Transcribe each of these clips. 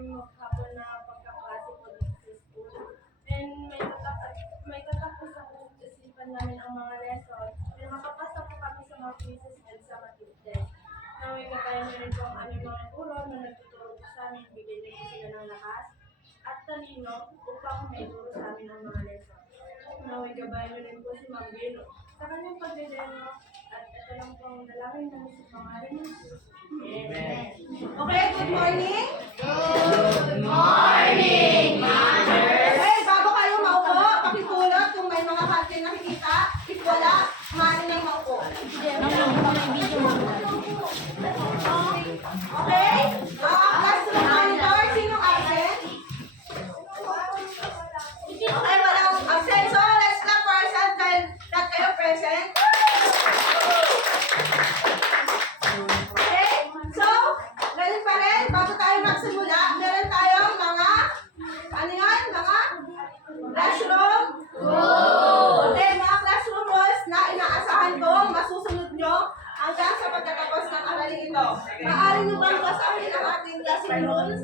namin maghapon na pagkaklase po dito sa school. And may tatapos ako isipan namin ang mga lesson. And makapasa po kami sa mga quizzes and sa mga test. Naway katayan na rin po ang aming mga guro na nagtuturo po sa amin, bigyan din po sila ng lakas at talino upang may turo sa amin ang mga lesson. Naway gabayan na rin po si Ma'am Bino sa kanyang pagdedemo at ito lang po ang dalangin namin sa pangalan ni Jesus. Amen. Okay, good morning. Good morning, mothers! Okay, bago kayo maupo, pakipulot kung may mga hati nakikita. If wala, maaari nang maupo. Okay? Classroom monitor, sinong absent? Okay, walang absent. So, let's clap for ourselves dahil lahat kayo present. Okay? So, ganun pa rin, bago tayo magsimula, meron tayong mga, ano yan? Mga classroom rules. Okay, mga classroom rules na inaasahan ko, masusunod nyo hanggang sa pagkatapos ng aralin ito. Maaari nyo bang basahin ang ating classroom rules?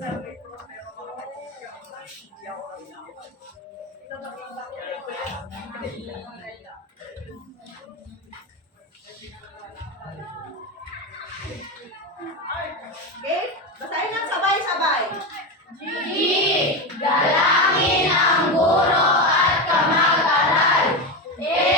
Okay? Basahin ng sabay-sabay. G. Galangin ang guro at kamag-aral. A.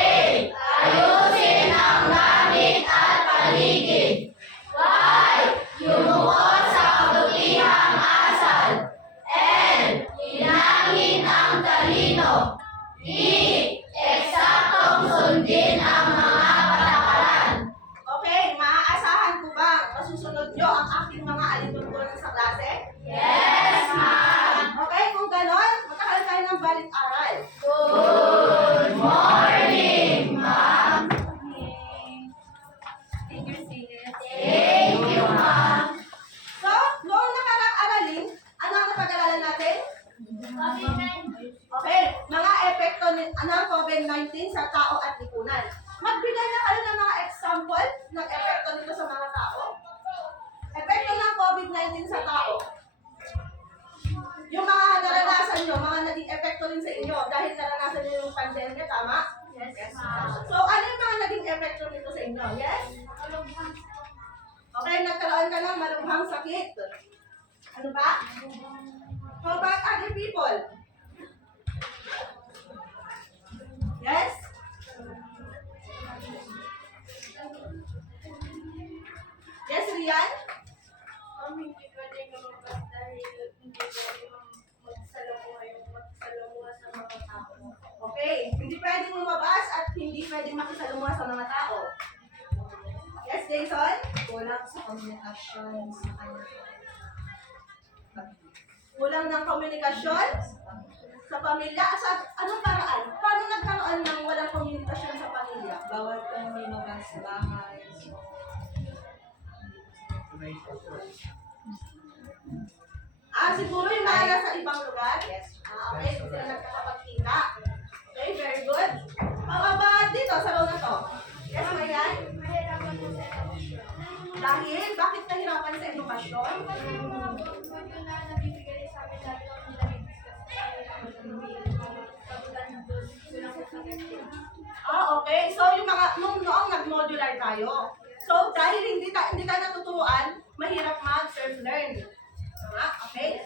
Ayusin ang gamit at paligid. Y. Yumuot sa kabutihang asal. L. Hinangin ang talino. E. Eksaktong sundin ang mga patakaran. Okay, maaasahan ko ba masusunod nyo ang aking mga alituntunan sa klase? Yes, ma'am. Okay, kung ganon, magkakaroon tayo ng balik-aral. Good morning, ma'am. Thank you, sis. Thank you, ma'am. So, noong nakarang aralin, ano ang napag-aralan natin? Okay, mga epekto ng COVID-19 sa tao at lipunan. Magbigay na kayo ng mga example ng epekto nito sa mga tao. Epekto ng COVID-19 sa tao. Yung mga naranasan nyo, mga naging epekto rin sa inyo dahil naranasan nyo yung pandemya, tama? Yes, ma'am. So, ano yung mga naging epekto nito sa inyo? Yes? Okay, nagkaroon ka ng malubhang sakit. Ano ba? How about other people? Yes? Yes, Rian? Hindi pwede lumabas dahil hindi pwede magsalamuha sa mga tao. Okay, hindi pwedeng lumabas at hindi pwedeng makisalamuha sa mga tao. Yes, Jason? Kulang sa komunikasyon sa kanya. Kulang ng komunikasyon sa pamilya. Sa anong paraan? Paano nagkaroon ng walang komunikasyon sa pamilya? Bawal kang lumabas sa bahay. Siguro yung mga nasa ibang lugar? Yes. Okay, so sila nagkakapagkita. Okay, very good. How about dito, sa row na to? Yes, Marian? Mahirapan po sa edukasyon. Dahil, bakit nahirapan sa edukasyon? Yung mga module na nabibigay sa amin lagi ako nila i-discuss Okay. So, yung mga, noong nag-modular tayo. So, dahil hindi tayo natuturuan, mahirap mag-self-learn. Tama? Okay?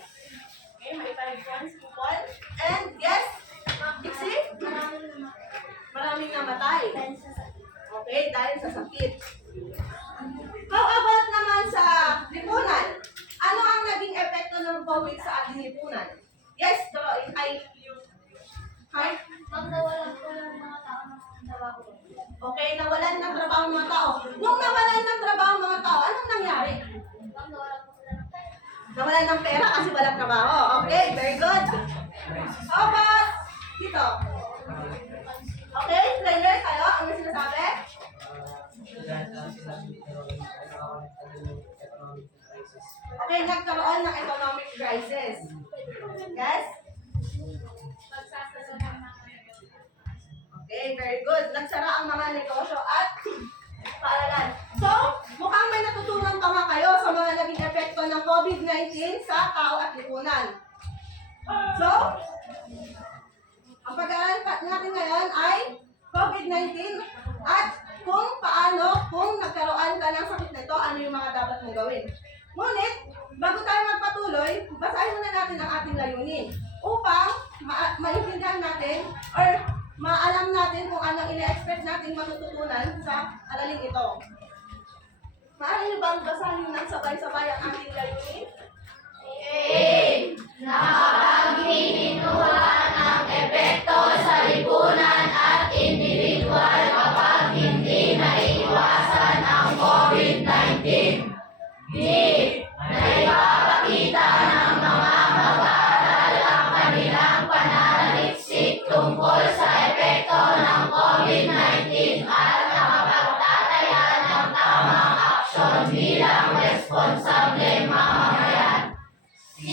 Okay, may 5 points, 2 points. And yes, Dixie? Maraming namatay. Okay, dahil sa sakit. How about naman sa lipunan? Ano ang naging epekto ng COVID sa ating lipunan? Yes, Magkawalan po ng mga tao ng trabaho. Okay, nawalan ng trabaho ang mga tao. Nung nawalan ng trabaho ang mga tao, anong nangyari? Magkawalan po sila ng pera. Nawalan ng pera kasi walang trabaho. Okay, very good. How about dito? Okay, player kayo? Ano sinasabi? Okay, nagkaroon ng economic crisis. Yes? Magsasara ng mga Okay, very good. Nagsara ang mga negosyo at paaralan. So, mukhang may natutunan pa nga kayo sa mga naging epekto ng COVID-19 sa tao at lipunan. So, ang pag-aaral natin ngayon ay COVID-19 at kung nagkaroon ka ng sakit nito, ano yung mga dapat mong gawin. Ngunit, bago tayo magpatuloy, basahin muna natin ang ating layunin upang maintindihan natin or maalam natin kung anong ina-expect natin matututunan sa araling ito. Maaari niyo bang basahin ng sabay-sabay ang ating layunin? Nakapaghihintuan ang epekto sa lipunan at individual kapag hindi naiiwasan ang COVID-19. B. Naipapakita ng mga mag-aaral ang kanilang pananaliksik tungkol sa epekto ng COVID-19 at nakapagtataya ng tamang aksyon bilang responsableng mamamayan. C.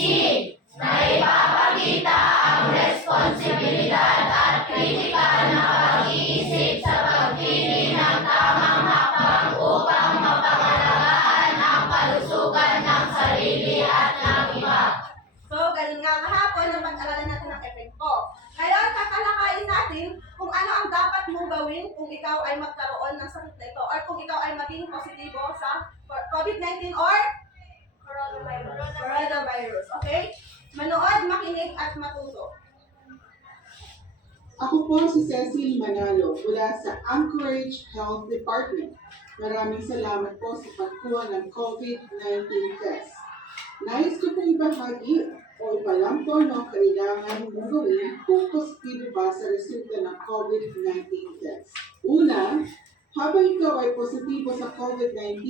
Naipapakita ang responsibilidad at kritikal na pag-iisip sa pagpili ng tamang hakbang upang mapangalagaan ang kalusugan ng sarili at ng iba. So, ganun nga kahapon na pag-aralan natin ang epekto. Ngayon, tatalakayin natin kung ano ang dapat mong gawin kung ikaw ay magkaroon ng sakit na ito or kung ikaw ay maging positibo sa COVID-19 or coronavirus. Okay? Manood, makinig at matuto. Ako po si Cecil Manalo mula sa Anchorage Health Department. Maraming salamat po sa pagkuha ng COVID-19 test. Nais ko pong ibahagi o ipalam po ang kailangan mong gawin kung positibo ba sa resulta ng COVID-19 test. Una, habang ikaw ay positibo sa COVID-19,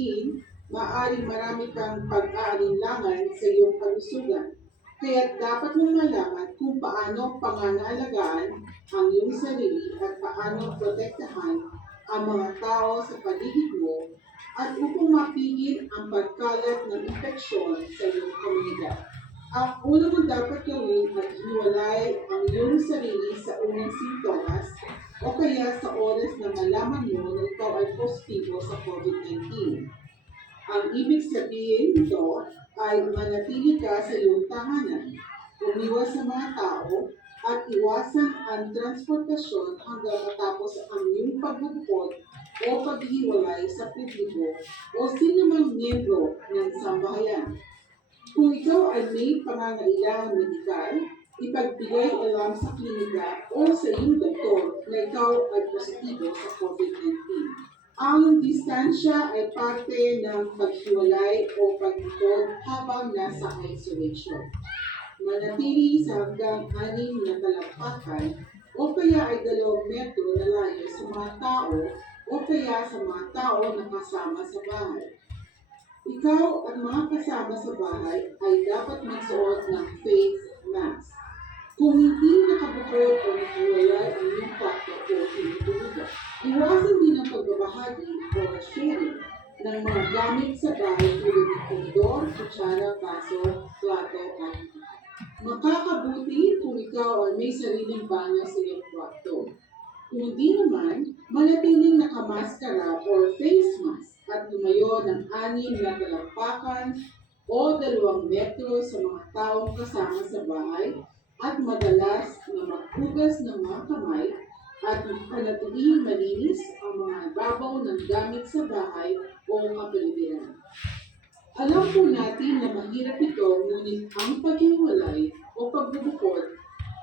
maaaring marami kang pag-aalinlangan sa iyong kalusugan. Kaya dapat mong malaman kung paano pangangalagaan ang iyong sarili at paano protektahan ang mga tao sa paligid mo at upang mapigil ang pagkalat ng infeksyon sa iyong komunidad. Ang una mong dapat gawin ay hiwalay ang iyong sarili sa unang simptomas o kaya sa oras na malaman mo na ikaw ay positibo sa COVID-19. Ang ibig sabihin nito ay manatili ka sa iyong tahanan, umiwas sa mga tao, at iwasan ang transportasyon hanggang matapos ang iyong pagbukod o paghiwalay sa publiko o sino mang miyembro ng sambahayan. Kung ikaw ay may pangangailangang medikal, ipagbigay alam sa klinika o sa iyong doktor na ikaw ay positibo sa COVID-19. Ang distansya ay parte ng paghiwalay o pagbukod habang nasa isolation. Manatili sa hanggang 6 na talampakan o kaya ay 2 metro na layo sa mga tao o kaya sa mga tao na kasama sa bahay. Ikaw at mga kasama sa bahay ay dapat magsuot ng face mask. Kung hindi nakabukod o nahiwalay ang iyong kwarto o tinutulugan, iwasan din ang pagbabahagi o sharing ng mga gamit sa bahay tulad ng komedor, kutsara, baso, plato, at makakabuti kung ikaw ay may sariling banyo sa iyong kwarto. Kung hindi naman, manatiling nakamaskara or face mask at lumayo ng 6 na talampakan o 2 metro sa mga taong kasama sa bahay at madalas na maghugas ng mga kamay at panatiling malinis ang mga babaw ng gamit sa bahay o kapaligiran. Alam po natin na mahirap ito, ngunit ang paghiwalay o pagbubukod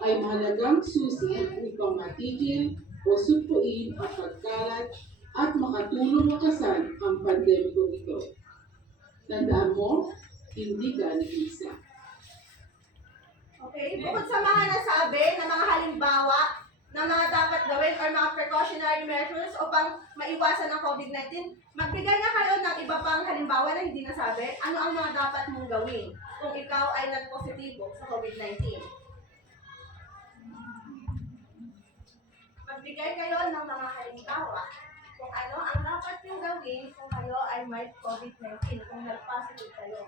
ay mahalagang susi upang matigil o sugpuin ang pagkalat at makatulong makasan ang pandemiko ito. Tandaan mo, hindi ka nag-iisa. Okay? Bukod sa mga nasabi na mga halimbawa na mga dapat gawin or mga precautionary measures upang maiwasan ang COVID-19, magbigay na kayo ng iba pang halimbawa na hindi nasabi. Ano ang mga dapat mong gawin kung ikaw ay nag-positibo sa COVID-19? Magbigay kayo ng mga halimbawa kung ano ang dapat yung gawin kung kayo ay may COVID-19, kung nag-positive kayo.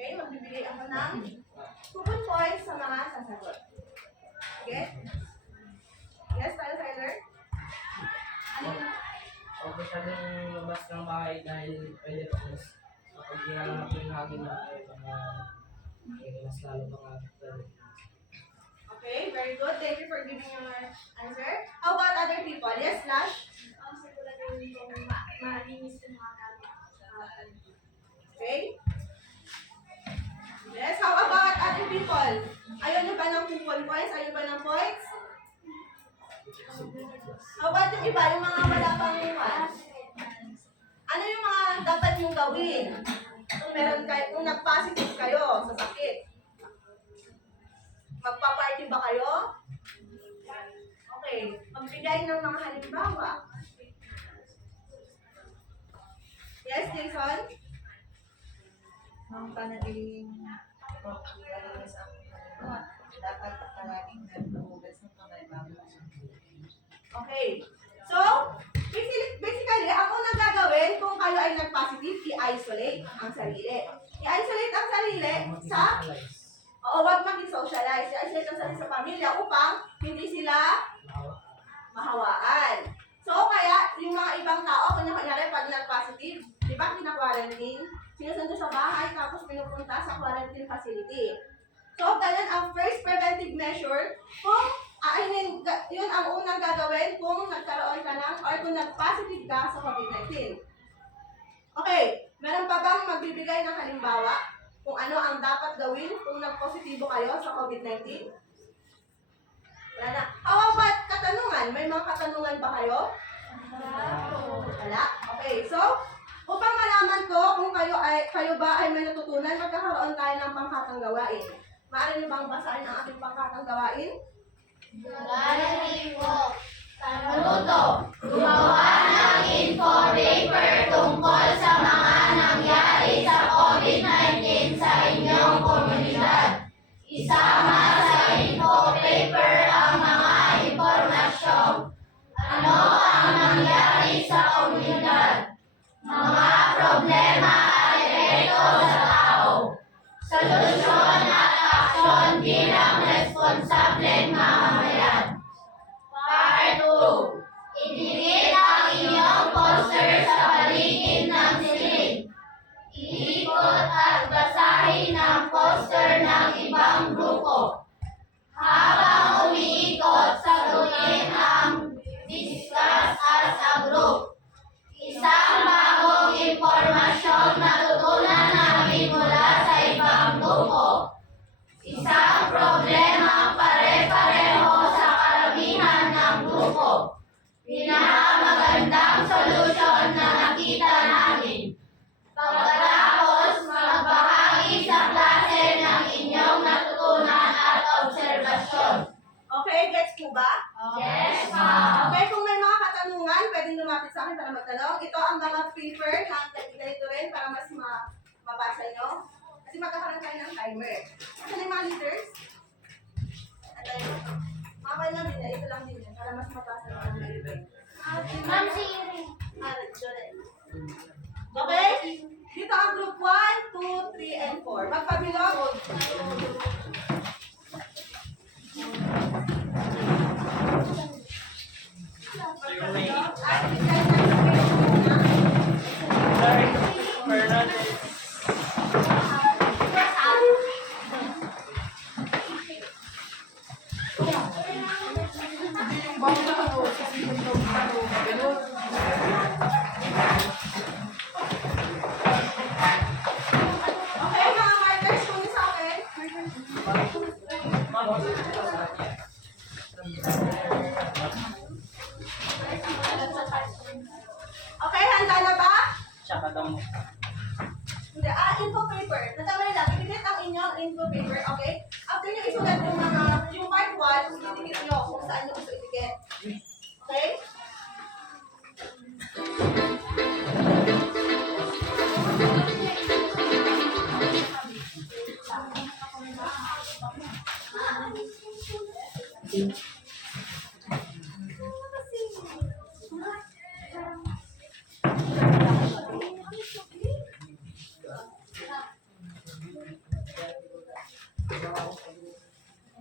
Okay, magbibigay ako ng 2 points sa mga sasagot. Okay? Yes, tayo, Tyler? Ano masyadong labas ng bahay dahil pwede pa mas kapag hinahanap yung hangin na ay mas lalo mga Okay, very good. Thank you for giving your answer. How about other people? Yes, Lash? Siguraduhin kong malinis yung mga gamit. Okay. Yes, how about other people? Ayaw nyo ba ng coupon points? Ayaw ba ng points? How about yung iba, yung mga wala pang iwan? Ano yung mga dapat yung gawin? Kung meron kayo, kung nag-positive kayo sa sakit. Magpa-party ba kayo? Okay. Magbigay ng mga halimbawa. Yes, Jason? Ang panatiling malinis ang dapat palaging naghuhugas ng kamay bago. Okay. So, basically, ang unang gagawin kung kayo ay nag-positive, i-isolate ang sarili. I-isolate ang sarili sa, huwag mag-socialize. I-isolate ang sarili sa pamilya upang hindi sila mahawaan. So, kaya, yung mga ibang tao, kunyari pag nag-positive, di ba, kina-quarantine, sinusundo sa bahay, tapos pinupunta sa quarantine facility. So, ganun ang first preventive measure kung yun ang unang gagawin kung nagkaroon ka ng or kung nag-positive ka sa COVID-19. Okay, meron pa bang magbibigay ng halimbawa kung ano ang dapat gawin kung nag-positibo kayo sa COVID-19? Wala na. How about katanungan? May mga katanungan ba kayo? Wala? Okay, so, upang malaman ko kung kayo ba ay may natutunan, magkakaroon tayo ng pangkatang gawain. Maaari niyo bang basahin ang ating pangkatang gawain? Gagaling po sa minuto, gumawa ng info paper tungkol sa mga nangyari sa COVID-19 sa inyong komunidad. Isama sa info paper ang mga impormasyon. Ano ang nangyari sa komunidad? Mga problema at epekto sa tao. Solusyon at aksyon bilang responsableng mamamayan. Part 2. Idikit ang inyong poster sa paligid ng silid. Iikot at basahin ang poster ng ibang grupo. Habang umiikot, sagutin ang discuss as a group. Isang bagong impormasyong natutunan namin mula sa ibang grupo. Isang problema pare-pareho sa karamihan ng grupo. Pinakamagandang solusyon na nakita namin. Pagkatapos, magbahagi sa klase ng inyong natutunan at obserbasyon. Okay, gets po ba? Yes, ma'am. Okay, kung may mga katanungan, pwedeng lumapit sa akin para magtanong. Ito ang mga paper na ganito rin para mas mabasa nyo. Kasi magkakaroon tayo ng timer. Ito na yung mga leaders. Ito yung mabay lang din ito lang din yan para mas mabasa nyo ng leader. Ma'am, si Irene. Okay? Dito ang group 1, 2, 3, and 4. Magpabilog. At bigay ng Okay, mga markers, kung sa akin. Okay, handa na ba? Tsaka damo. Hindi, info paper. Natamay lang, idikit ang inyong info paper, okay? After nyo isulat yung part 1, idikit nyo kung saan nyo gusto idikit. Okay?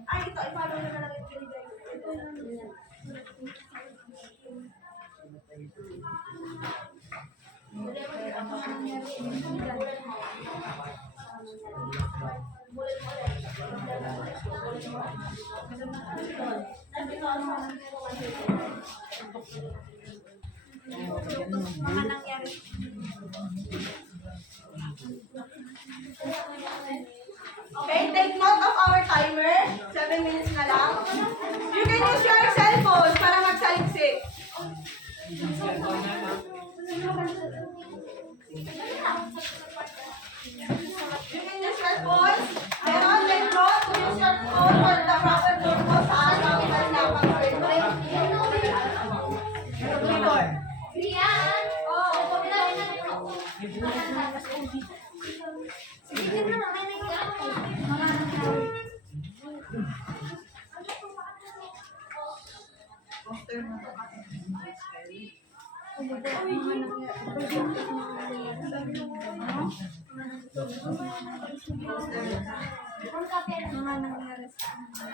Ay, ito, i-follow na lang yung binigay. Ito lang. Okay, take note of our timer. 7 minutes na lang. You can use your cellphone para magsaliksik. You can use your phone. Pero take note to use your phone for the proper purpose saan ang pinapag-print. Rian! Oo, sige na naman Poster mo to.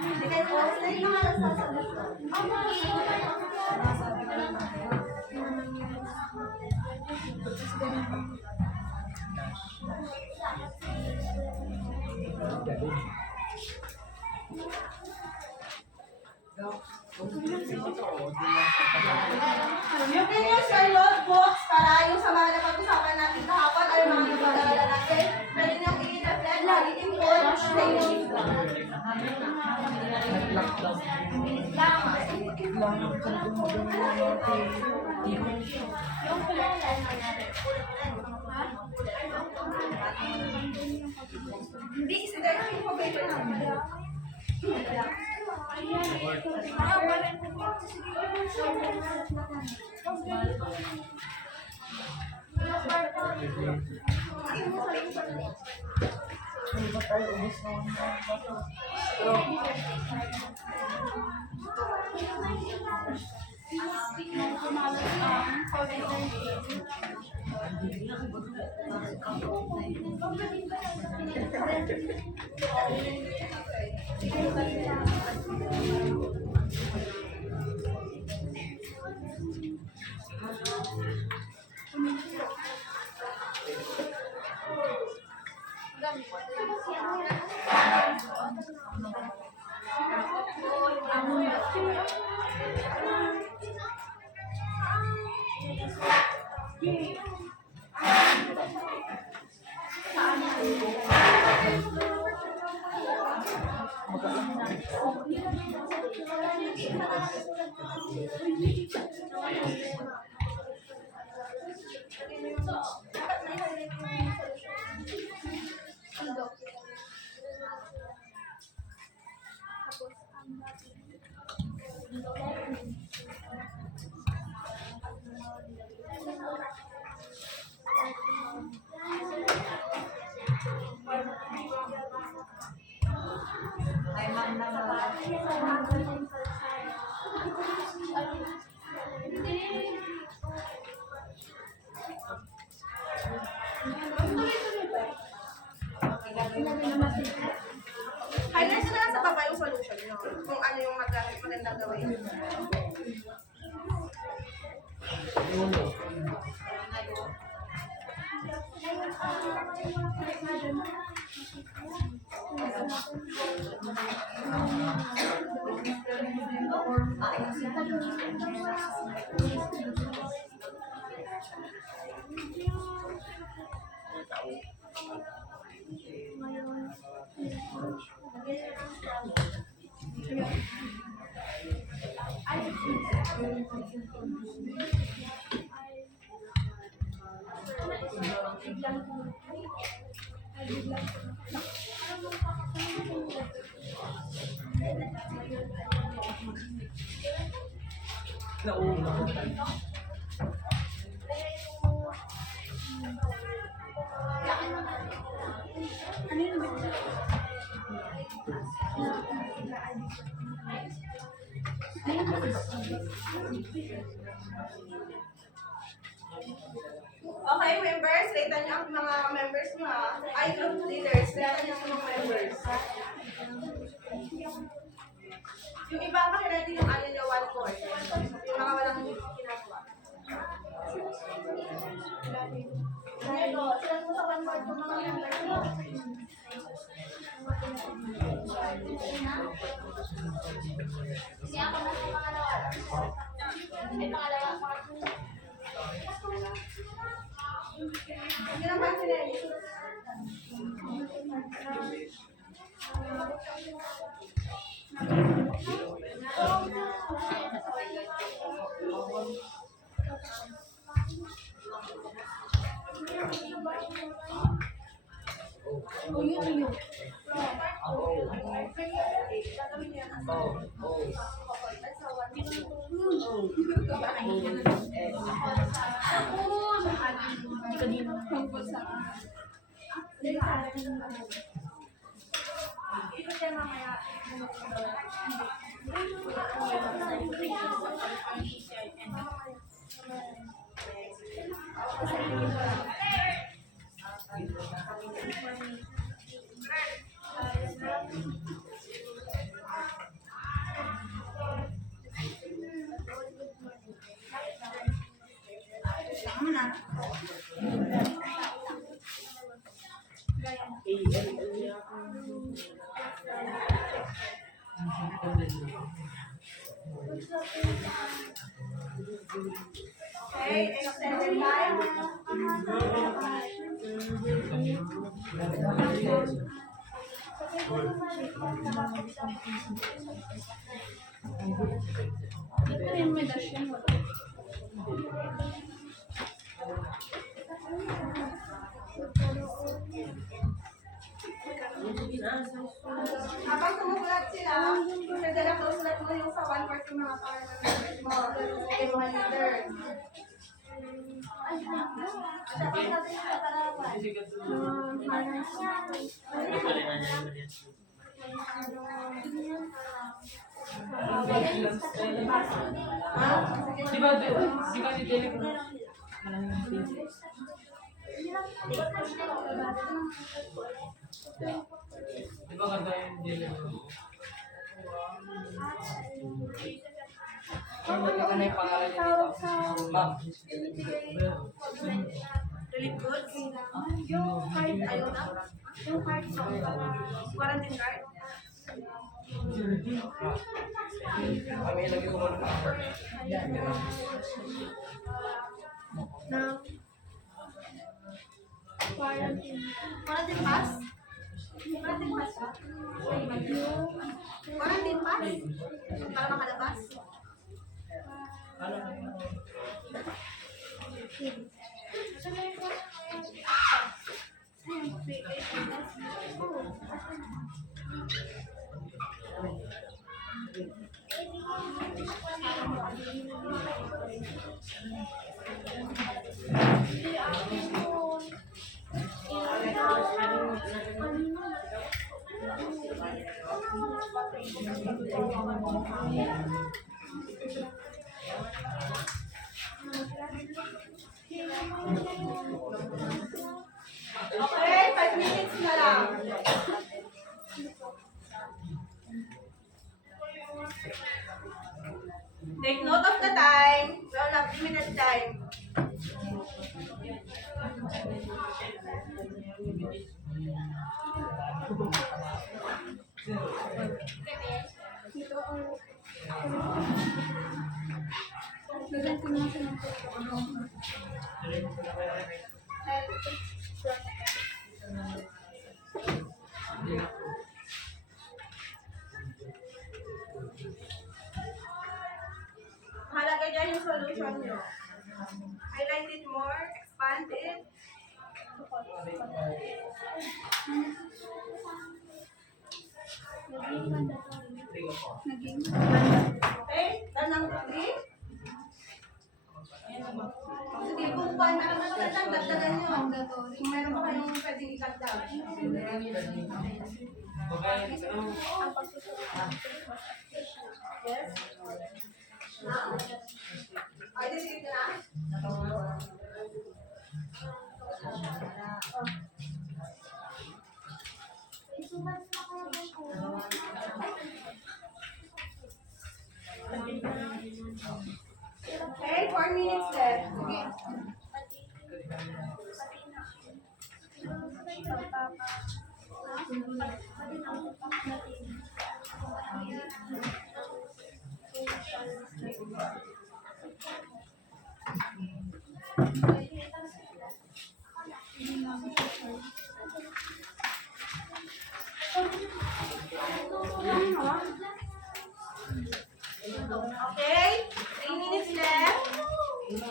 Hindi kayo mag-stay na You can use your notebooks para yung sa mga napag-usapan natin kahapon ay mga napag-aalala natin. Pwede niyong i-reflect, i-input, hindi, isa yung info paper naman. Ay, ma'am na Highlight na lang sa baba yung solution nyo. Kung ano yung magandang gawin. Okay, members, ratean niyo ang mga members nyo ha. Ay, group leaders, ratean niyo ang mga members. Yung iba, pakiready yung ano nyo, 1 course. Yung mga walang ginagawa. mga members mo. Kasi ako na sa pangalawa. Ay, pangalawa. Hindi naman sila. Okay, extended time. Habang sumusulat sila, nadala ko sulat mo yung sa 1/4 yung mga para mo. Kay mga leader. Di ba si Derek di ba ganda yung Derek? Ang magkaka na yung pangalan niya dito. Ma'am. Relief goods. Yung card, ayaw na. Yung card sa quarantine card. Kami ilagay ko muna ka. Quarantine pass? Quarantine pass ba? Quarantine pass? Para makalabas? Ano? Okay, 5 minutes na lang. Take note of the time. We all have limited time. Mahalaga dyan yung solution nyo. Highlight it more, expand it. Okay, done ng 3. Sige, kung kuhaan ka naman ng dagdagan nyo. Kung meron pa kayong pwedeng ikagdag. Yes? Ay, disigit ka na? Okay, 4 minutes left. Sige. Okay? 3 minutes left.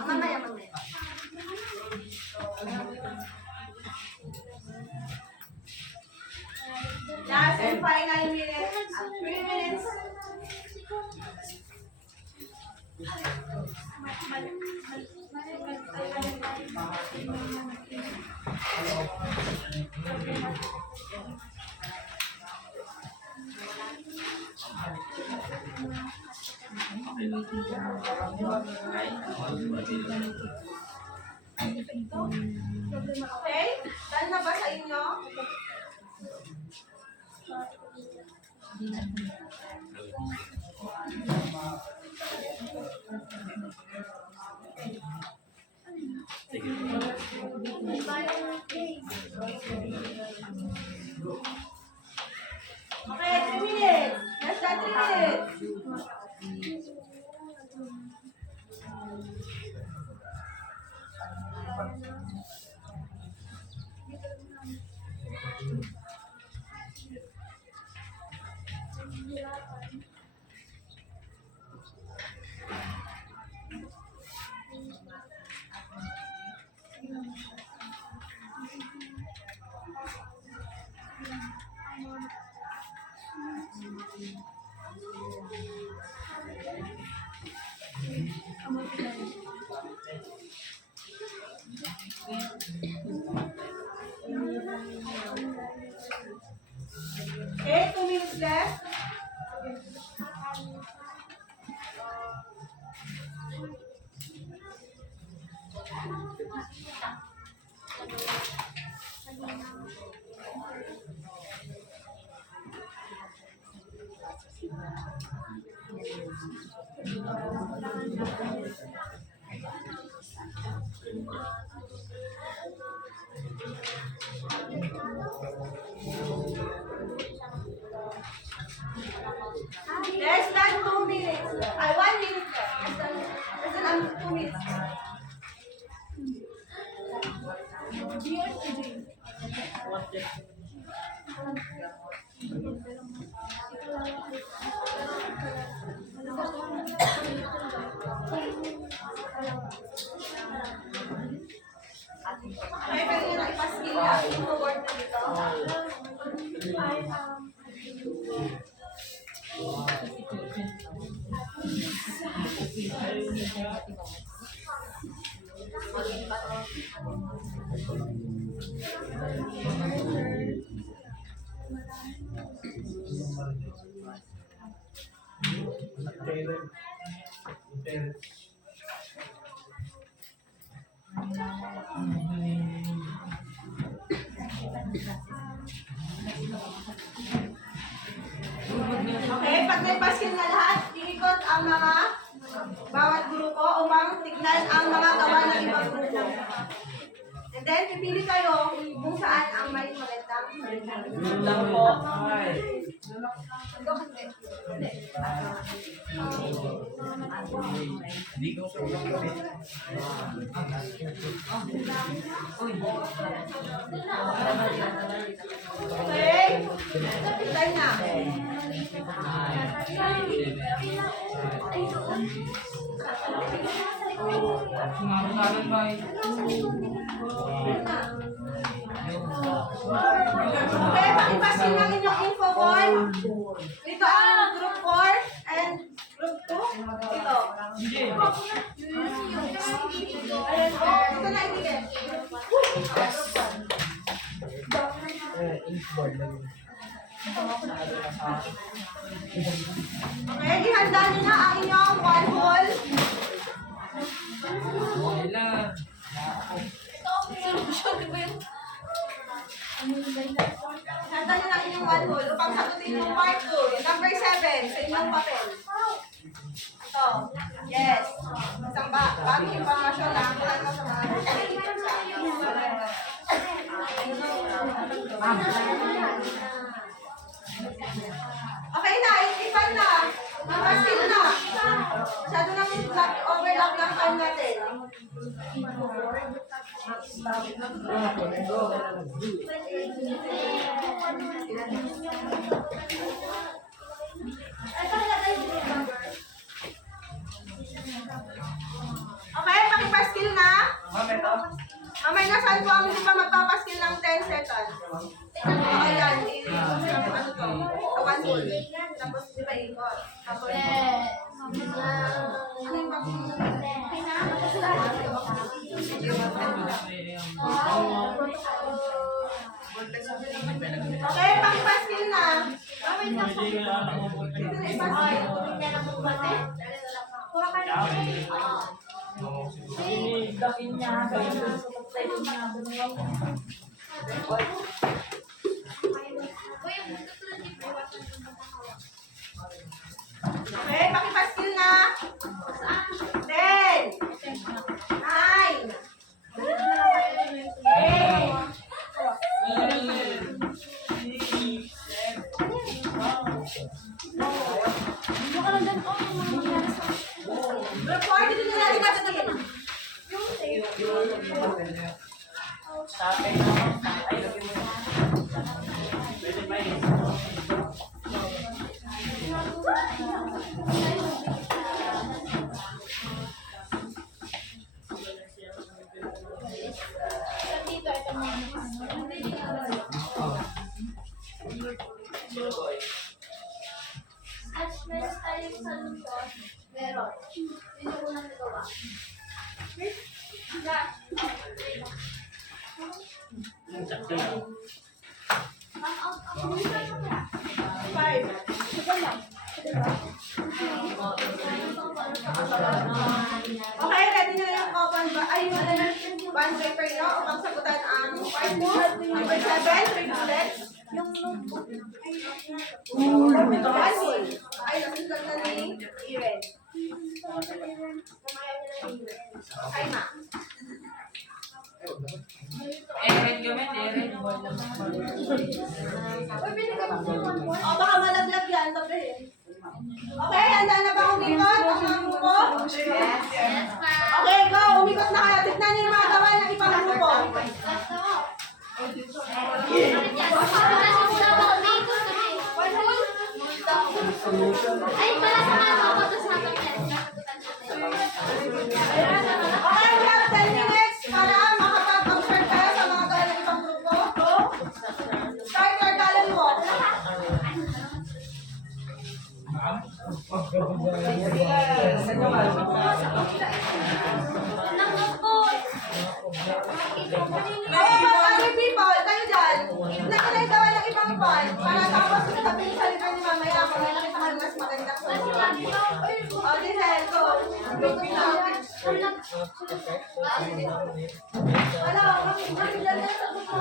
Mamaya. Last and final minute. 3 minutes. Okay? Dahil na ba sa inyo? Okay, 3 minutes. Less than 3 minutes. Okay, 2 minutes left. Less than 2 minutes. 1 minute left. Less than 2 minutes. Okay, pwede nyo na ipaskill na forward na dito. Okay, pag nagpasin na lahat, iikot ang mga bawat grupo upang tignan ang mga gawa ng ibang grupo. And then, pipili kayo kung saan ang may magandang Yun lang po. Ay. Okay? Try na. Singalan ba eh? Okay, pakipasin ng inyong info wall. Ito ang group 4 and group 2. Ito. Ayan, ito na ibigay. Okay, ihanda nyo na ang inyong one hole. Ihanda nyo na ang inyong one hole upang sagutin yung part 2. Number 7 sa inyong papel. Ito. Yes. Isang bagong informasyon na kulang ko sa mga Okay na, 85 na. Papaskill na. Masyado na overlap lang time natin. Okay, pakipaskill na. Mamay na saan po ang hindi pa magpapaskill ng 10 seconds? Okay yan. Ano to? Sa one full. Tapos di ba ikot? Tapos ano yung pag... Okay, pakipaskill na. Okay, pakipaskill na. 10, 9, 8, report dito na natin natin. At meron tayong sa lungsod. Meron. Yun yung unang nagawa. Okay, ready na yung open ba? Ay, one paper nyo upang sagutan ang part 2, number 7, three bullets. Yung notebook. Ay, nasusunod na ni Iren. Okay, ma. O, baka malaglag yan. Tabihin. Okay, handa na ba umikot ang mga grupo? Yes, ma'am. Okay, go. Umikot na kayo. Tignan niyo yung mga gawain ng ibang grupo. Ay, para sa mga kapatid natin yan. Okay, we have 10 minutes para makapag-observe kayo sa mga gawain ng ibang grupo. Go. Start your column walk. Other people, kayo dyan. Tignan ko na yung gawain ng ibang pan. Para tapos sabihin sa likod ni mamaya kung may nakita ka mas magandang solution. O, Dinel, go. Wala, kami dyan na sa grupo.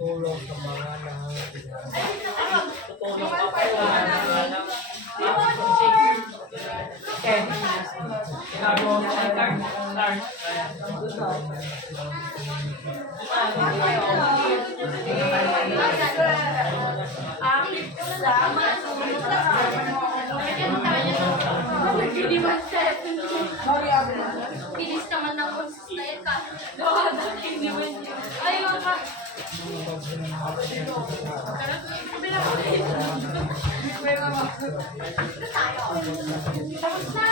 Tulong sa mga Bilis naman ng consistent ka. Ay, mga. Tapos na.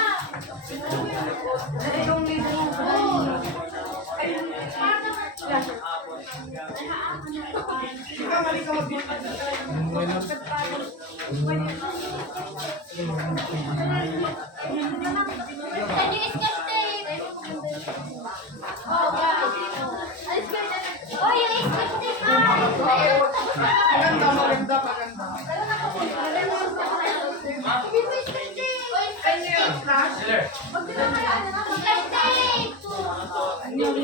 Can you sketch tape? Oh, yeah. Oh, yung sketch tape. Maganda, maganda, maganda. Sabi mo sketch tape. Anong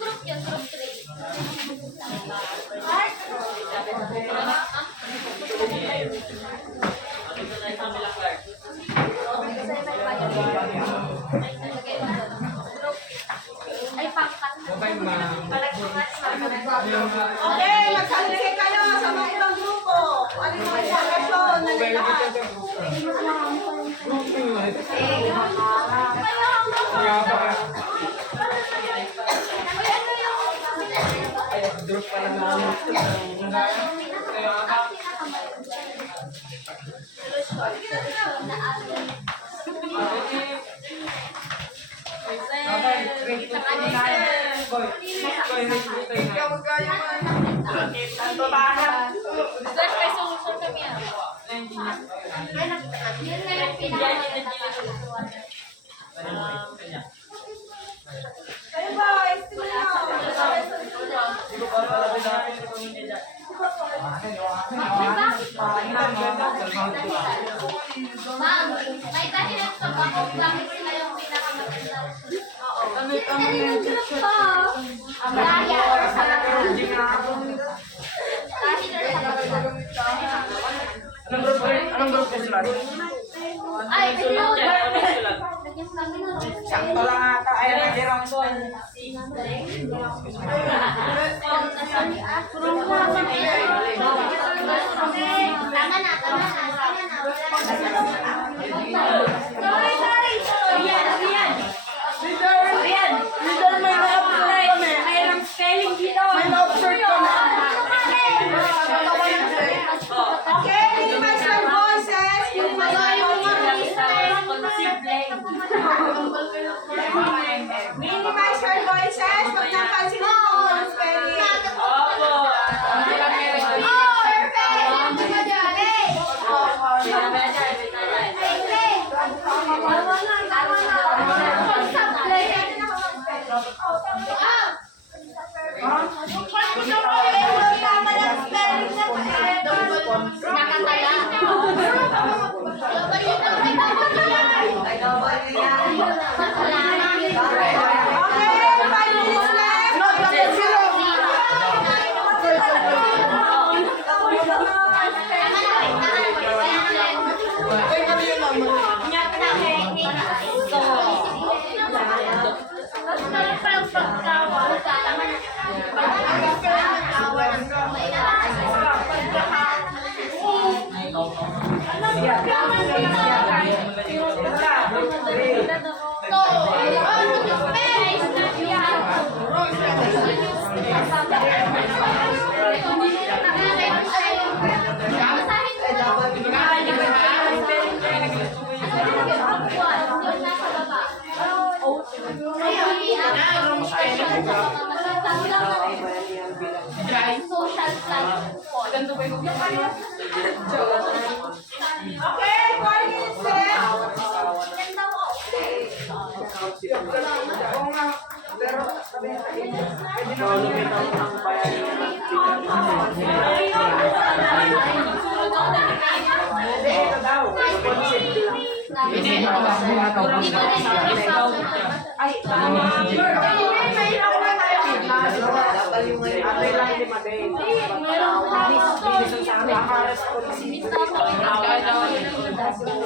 group yun? Group 3. Ay, pangkat. Okay, magsalit kayo sa mga ibang grupo. Ano yung mga informasyon na nalahat? Group pa lang namin. Yun nga yung pinaka-pinaka. Kayo boys, tingnan Ma'am, may dahilan sa bakit bakit sila yung pinakamaganda. Ang daya or sa Anong group sila? ay, ayun. Sakto lang ata. Ay, nag-gerang doon. Tama na. Okay, minimize your voices. Minimize your voices. Huwag na pansin mo kung spelling. Okay, 5 minutes left. Social platform. Okay, 4 minutes left.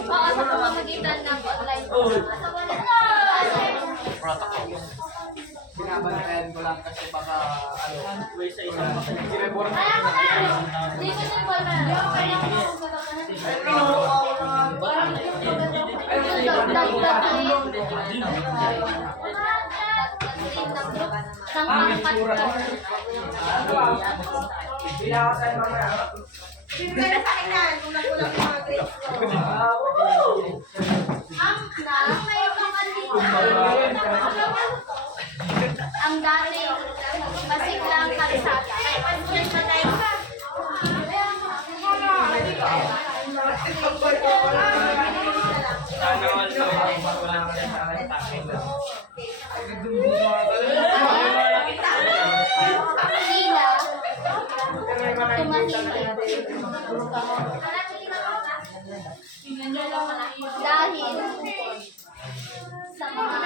Oo, sa pamamagitan ng online. Binabantayan ko lang kasi baka may sa isang sinibor. Hindi ko siya ba na? Bibigay na sa akin yan kung nakulang yung mga grades ko. Ang dati, masiglang kalsada. May pansin na tayo. Sana wala ka sa akin takin. Sila, Dahil sa mga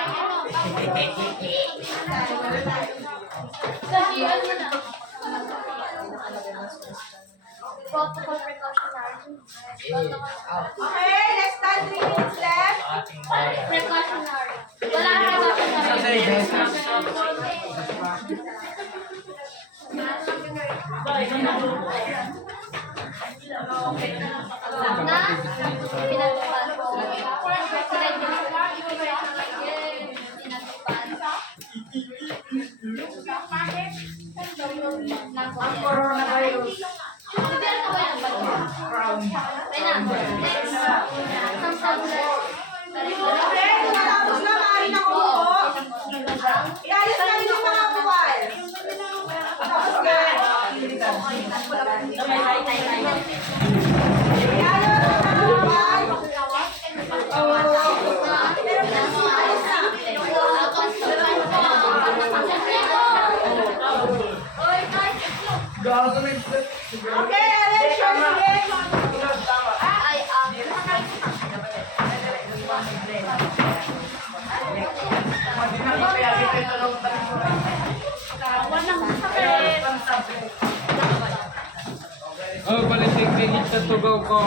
kasi ano na protocol precautionary. Okay, let's start 3 minutes left. Precautionary. Wala na precautionary. Na pinatupad ko. Ang coronavirus. Okay, matapos na maaari na umupo. Iayos namin yung mga buwal. Tapos na. Iayos na mga buwal. Okay, Alex, short again. Oh, palitik-tik sa tugaw ko.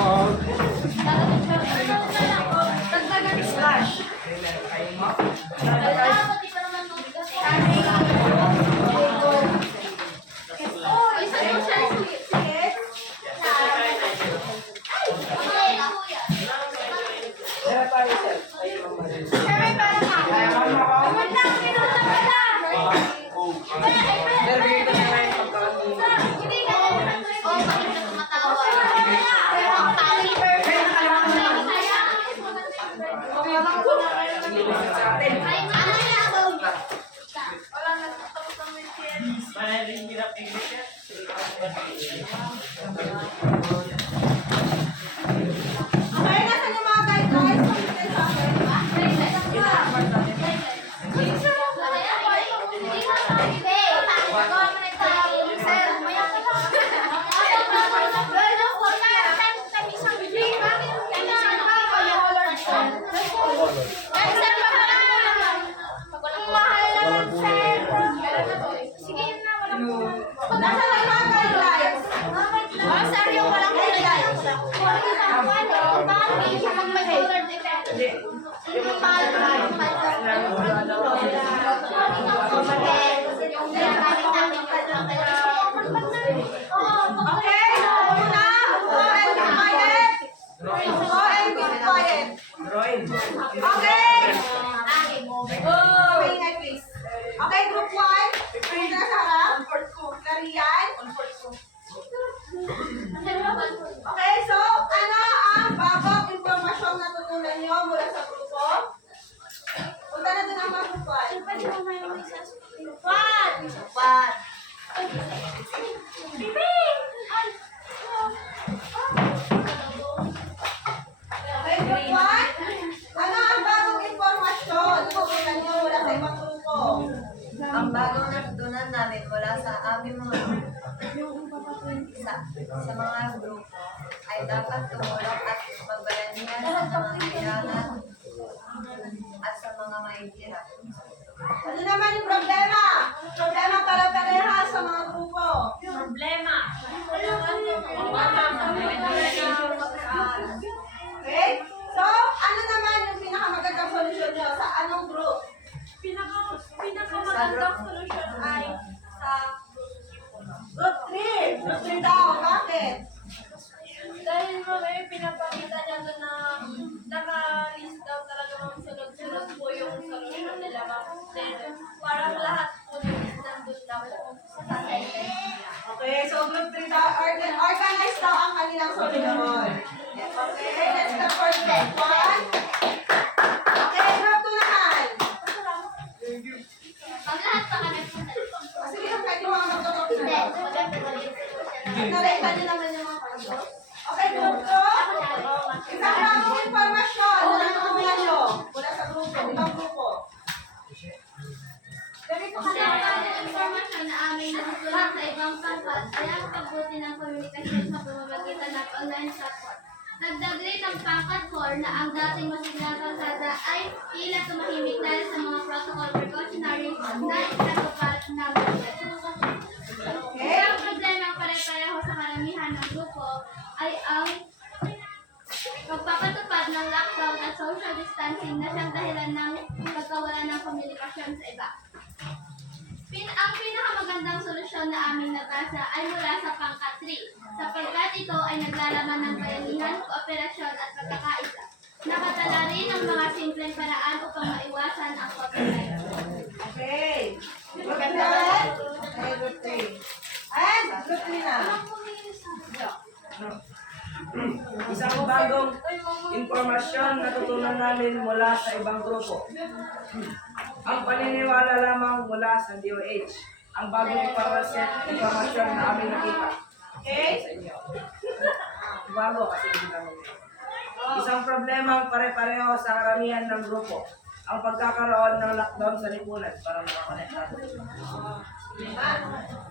Okay, nasan yung mga guidelines? Pagkakit sa akin. Nasaan ang mga guidelines? Okay, una, go and be quiet. Go and be quiet. Okay. Ingay, please. Okay, group 1. Pwede na Sarah. Karian. Okay, so ano ang bagong impormasyon na tutunan nyo mula sa grupo? Punta na doon ang mga grupuan. Okay, group 1. Ano ang bagong impormasyon na tutunan nyo mula sa ibang grupo? Ang bagong natutunan namin mula sa aming mga sa mga grupo ay dapat tumulong at magbayanihan sa mga kailangan at sa mga mahihirap. Ano naman yung problema? Problema para parehas sa mga grupo. Okay? So, ano naman yung pinakamagandang solusyon nyo sa anong group? Pinakamagandang solusyon ay sa Group 3. Group 3 daw. Bakit? dahil mga pinapakita niya doon na naka-list down talaga mga sunod-sunod po yung solusyon nila. Then, parang lahat po nandun daw sa sentence. Okay, so group 3 daw, organize daw ang kanilang solusyon. Okay, let's start for group 1. Okay, group 2 naman. Pag lahat pa kami Sige, kahit yung mga magtutok hindi, na. maganda ko yun. Nareta niyo naman yung mga kaso. Okay, group 2. Isang bagong informasyon na natutunan nyo mula sa grupo, ibang grupo. Kasi ang bagong informasyon na aming natutunan sa ibang pangkat ay ang pagbuti ng ang pangkat 4 na ang dating masiglang kalsada ay tila tumahimik dahil sa mga protocol precautionary na itinatupad ng gobyerno. Isang problema pare-pareho sa karamihan ng grupo ay ang pagpapatupad ng lockdown at social distancing na siyang dahilan ng pagkawalan ng komunikasyon sa iba. Ang pinakamagandang solusyon na aming nabasa ay mula sa pangkat 3, sapagkat ito ay naglalaman ng bayanihan, kooperasyon at pagkakaisa. Nakatala rin ng mga simpleng paraan upang maiwasan ang COVID-19. Okay. Maganda rin? Okay, group 3. And group 3 na. Isang bagong impormasyon na natutunan namin mula sa ibang grupo. Ang paniniwala lamang mula sa DOH. Ang bagong impormasyon na aming nakita. Okay? Bago kasi hindi namin. Isang problema ang pare-pareho sa karamihan ng grupo. Ang pagkakaroon ng lockdown sa lipunan para makakonektado.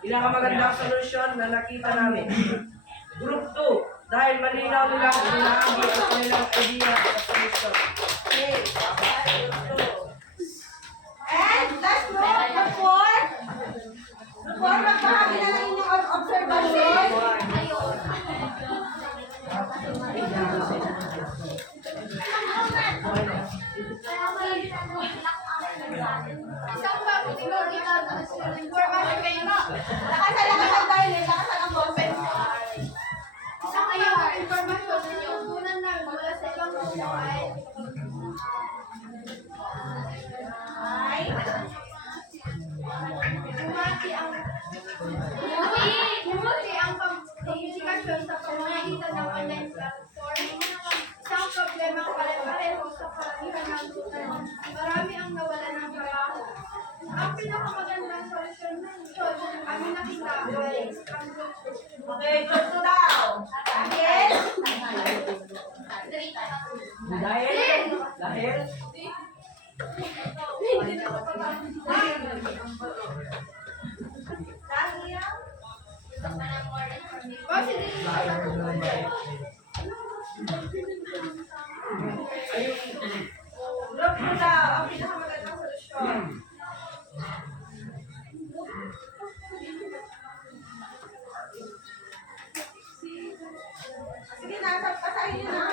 Pinakamagandang solusyon na nakita namin. Group 2. Dahil malinaw nilang binahagi ang kanilang idea sa solusyon. Okay. And last group, group 4. Group 4, magbahagi na ng inyong observation. Isang bagong tinutulungan ng information kayo na. Lakasan tayo, lakasan ang ballpen. Isang bagong informasyon na yung tunan ng mula sa ibang grupo ay bumati ang komunikasyon sa pamamagitan ng online platform. Isang problema pare-pareho sa karamihan ng grupo. Marami ang nawalan ng trabaho. Ang pinakamagandang solusyon na kami nakita ay ang grupo. Okay, group 2 daw. Dahil? Dahil Kasi din Group 2 daw, ang pinakamagandang solusyon. Sige na, pasahin nyo na.